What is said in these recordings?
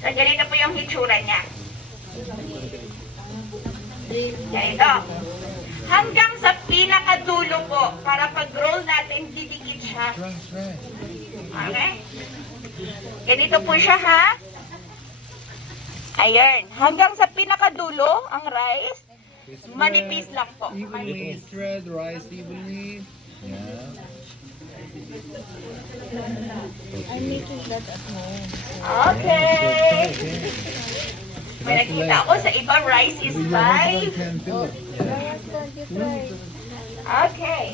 So, ganito po yung hitsura niya. Ganito. Hanggang sa pinakadulo po, para pag-roll natin, didikit siya. Okay? Ganito po siya, ha? Ayan. Hanggang sa pinakadulo, ang rice, manipis lang po. Evenly spread rice evenly. Yeah. I'm making that at home. Okay. May nakita ako sa iba, rice is Your life. husband can fill it. Yeah. My husband is right. Okay.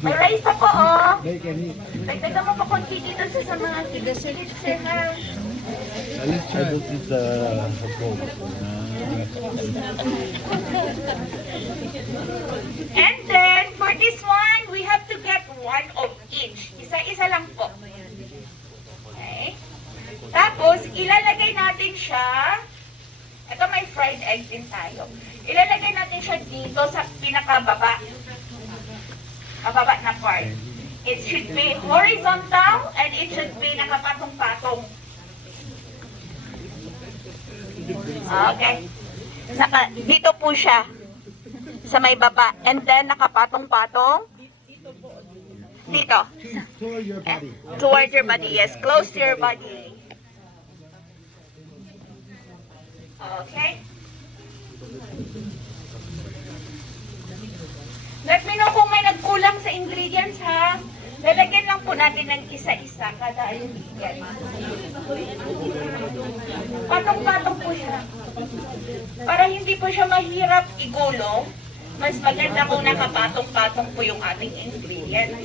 May rice pa po, oh. They can eat. Dagdagan mo pa konti dito sa mga kidasit, sir, ha? Let's try. This is the gold. And then, for this one, we have to get one of each. Isa-isa lang po. Okay? Tapos, ilalagay natin siya. Ito may fried egg din tayo. Ilalagay natin siya dito sa pinakababa. Kababa na part. It should be horizontal and it should be nakapatong-patong. Okay. Dito po siya. Sa may baba. And then, nakapatong-patong. Dito. Toward your body. Towards your body, yes. Close to your body. Okay. Let me know kung may nagkulang sa ingredients, ha? Lalagyan lang po natin ng isa-isa kada ingredient. Patong-patong po siya. Para hindi po siya mahirap igulong, mas maganda kung nakapatong-patong po yung ating ingredient.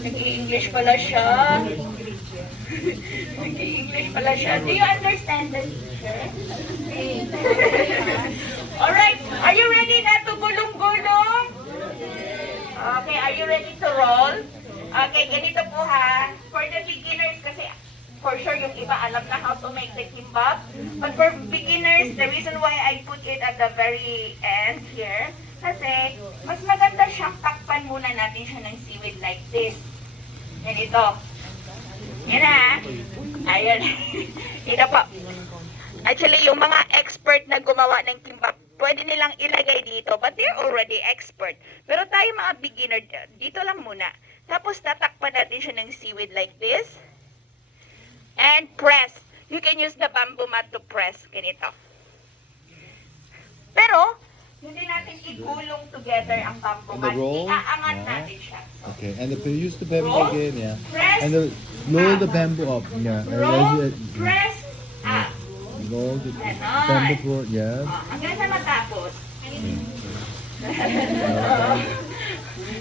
Nag-i-English pala siya. Nag-i-English pala siya. Do you understand the teacher? Alright, are you ready na to gulong-gulong? Okay, are you ready to roll? Okay, ganito po ha. For the beginners, kasi for sure yung iba alam na how to make the kimbap. But for beginners, the reason why I put it at the very end here, kasi mas maganda siyang takpan muna natin siya ng seaweed like this. Ganito. Yan ha. Ayun. Ito po. Actually, yung mga expert na gumawa ng kimbap, pwede nilang ilagay dito, but they're already expert. Pero tayo mga beginner, dito lang muna. Tapos tatakpan natin siya ng seaweed like this. And press. You can use the bamboo mat to press. Ganito. Pero, hindi natin igulong together ang bamboo And the mat. roll? Iaangat Yeah. natin siya. Okay, and if you use the bamboo Roll, again, yeah. press, And roll the bamboo up, yeah. And roll, then press, up. roll the Ganon. bamboo forward, yeah. Hanggang sa matapos.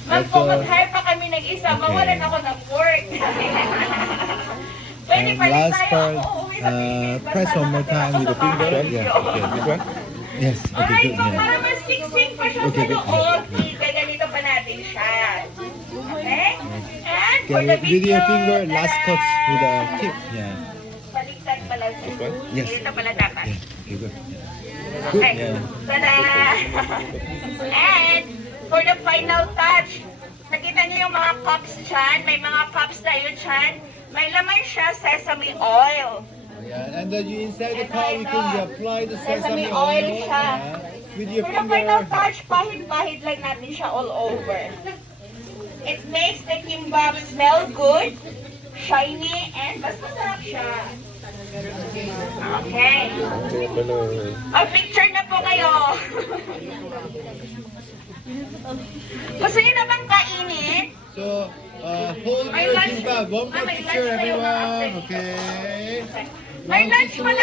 But, Mag-hire pa kami ng isa, mawalan ako ng work. Pwede And pa rin last tayo part, ako uuwi sa Philippines, basta press one more time with the finger. nakakabalik Yeah, yun. okay, this one? Yes, okay, Alright, good, so yeah. para mas siksik pa siya Okay, sa good. loob, ganito pa natin siya. Okay? And for Okay, the with video, your finger, last tada! touch with the tip, yeah. Baliktad pala siya. This one? Yes. Ganito pala dapat. Yeah, okay, good. Okay. Yeah. Tada! And for the final touch, nakita niyo yung mga cups dyan, may mga cups tayo dyan. May laman siya sesame oil. Yeah, and then you inside the cow, you can apply the Sesame sesame oil oil, siya. yeah, with your For the final finger. touch, pahid-pahid lang natin siya all over. It makes the kimbap smell good, shiny, and mas masarap siya. Okay. Picture na po kayo. Gusto niyo na bang kainin? So, hold May your lunch. kimbap. One more May picture, lunch tayo, mga everyone. kapatid. Okay. May lunch pala